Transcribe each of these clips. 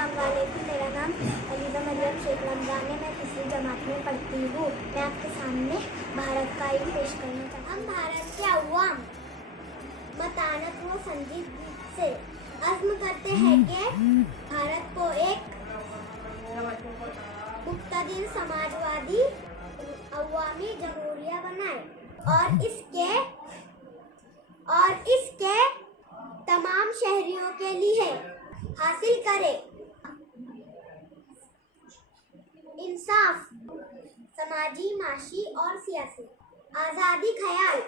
अस्सलाम वालेकुम। मेरा नाम अलीज़ा मरियम शेख रमज़ान है। मैं तीसरी जमात में पढ़ती हूँ। मैं आपके सामने भारत का इल्म पेश करना चाहती हूँ। हम भारत के अव्वाम मतानत व संजीदगी से अज़्म करते हैं कि भारत को एक मुक़्तदिर समाजवादी अवामी जमहूरिया बनाए और इसके तमाम शहरियों के लिए हासिल करे इंसाफ, समाजी, माशी और सियासी आज़ादी, ख्याल,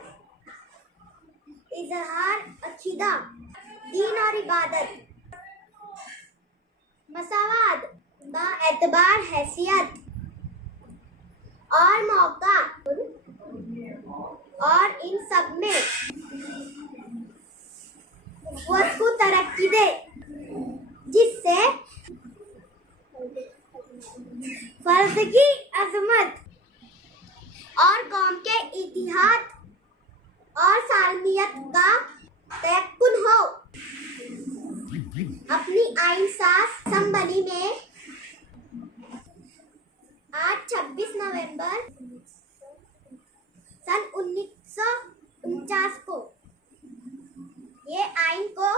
इजहार अकीदा, दीन और इबादत, मसावात बाएतबार हैसियत और मौका, और इन सब में वक्त को तरक्की दे, जिससे फर्द की अजमत और कौम के इतिहाद और सालमियत का तयक्कुन हो। अपनी आइन साज असम्बली में आज 26 नवंबर सन 1949 को ये आइन को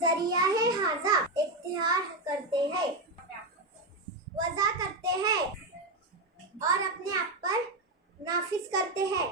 ज़रिया-ए हाज़ा इख्तियार करते हैं, वज़ा करते हैं और अपने आप पर नाफिज करते हैं।